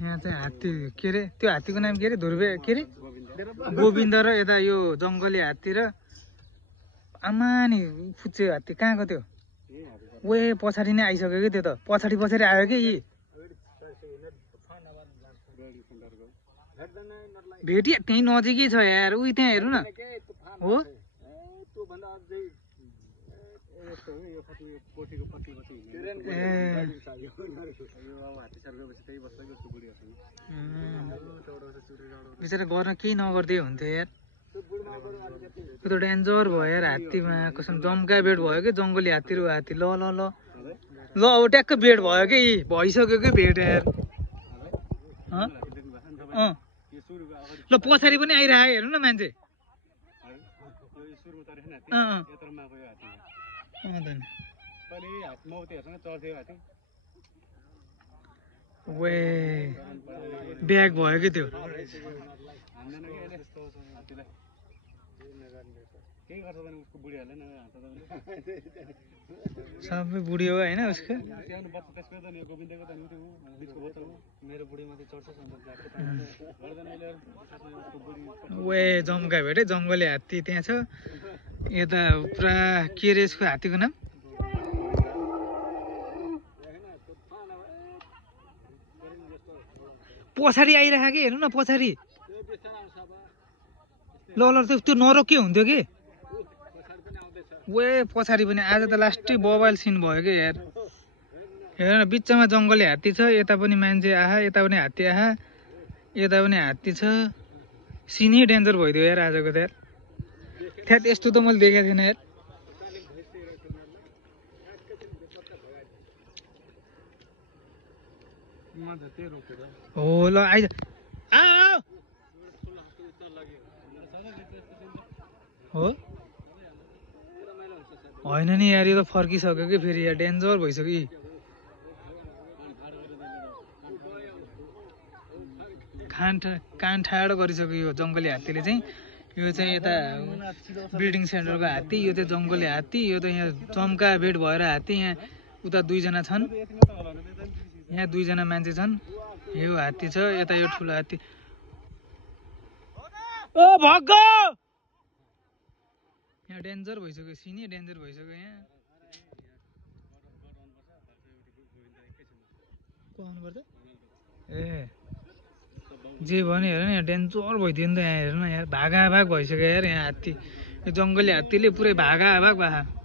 यहाँ चाहिँ हात्ती के अरे त्यो हात्तीको नाम के अरे ध्रुवे के अरे गोविन्द र यता यो जङ्गली हात्ती र आमा नि फुच्चे हात्ती कहाँको त्यो वे पछाडि नै आइसक्यो कि त्यो त पछाडि पछाडि आयो कि यी भेटी त्यही नजिकै छ यार उही त्यहाँ हेर्नु न हो बिचरा गर्न केही नगर्दै हुन्थ्यो यार त्यो त डेन्जर भयो यार हात्तीमा कसम जम्का बेड भयो कि जङ्गली हात्ती र हात्ती ल ल ल ल अब ट्याक्क बेड भयो कि भइसक्यो कि भेट यार ल पछाडि पनि आइरहेको हेर्नु न मान्छे वे ब्याग भयो कि त्यो सबै बुढी हो होइन उसको वे जम्का भेटे जङ्गली हात्ती त्यहाँ छ यता पुरा के रे यसको हात्तीको नाम पछाडि आइरहेको कि हेर्नु न पछाडि ल ल त्यो नरोके हुन्थ्यो कि वे पछाडि पनि आज त लास्टै बबाइल सिन भयो कि यार हेर न बिचमा जङ्गली हात्ती छ यता पनि मान्छे आहा यता पनि हात्ती आहा यता पनि हात्ती छ सिनै डेन्जर भइदियो यार आजको त यार थ्याट यस्तो त मैले देखेको थिइनँ यार हो ल आइज हो होइन नि यार यो त फर्किसक्यो कि फेरि यहाँ डेन्जर भइसक्यो कान ठाडो गरिसक्यो यो जङ्गली हात्तीले चाहिँ यो चाहिँ यता ब्रिडिङ सेन्टरको हात्ती यो चाहिँ जङ्गली हात्ती यो त यहाँ चम्का भेट भएर हात्ती यहाँ उता दुईजना छन् यहाँ दुईजना मान्छे छन् यो हात्ती छ यता यो ठुलो हात्ती ओ भग्ग यहाँ डेन्जर भइसक्यो सिनै डेन्जर भइसक्यो यहाँ को आउनुपर्छ ए जे भने हेर न यहाँ डेन्जर भइदियो नि त यहाँ हेर्नु न यार भागा भाग भइसक्यो यार यहाँ हात्ती यो जङ्गली हात्तीले पुरै भागा भाग भए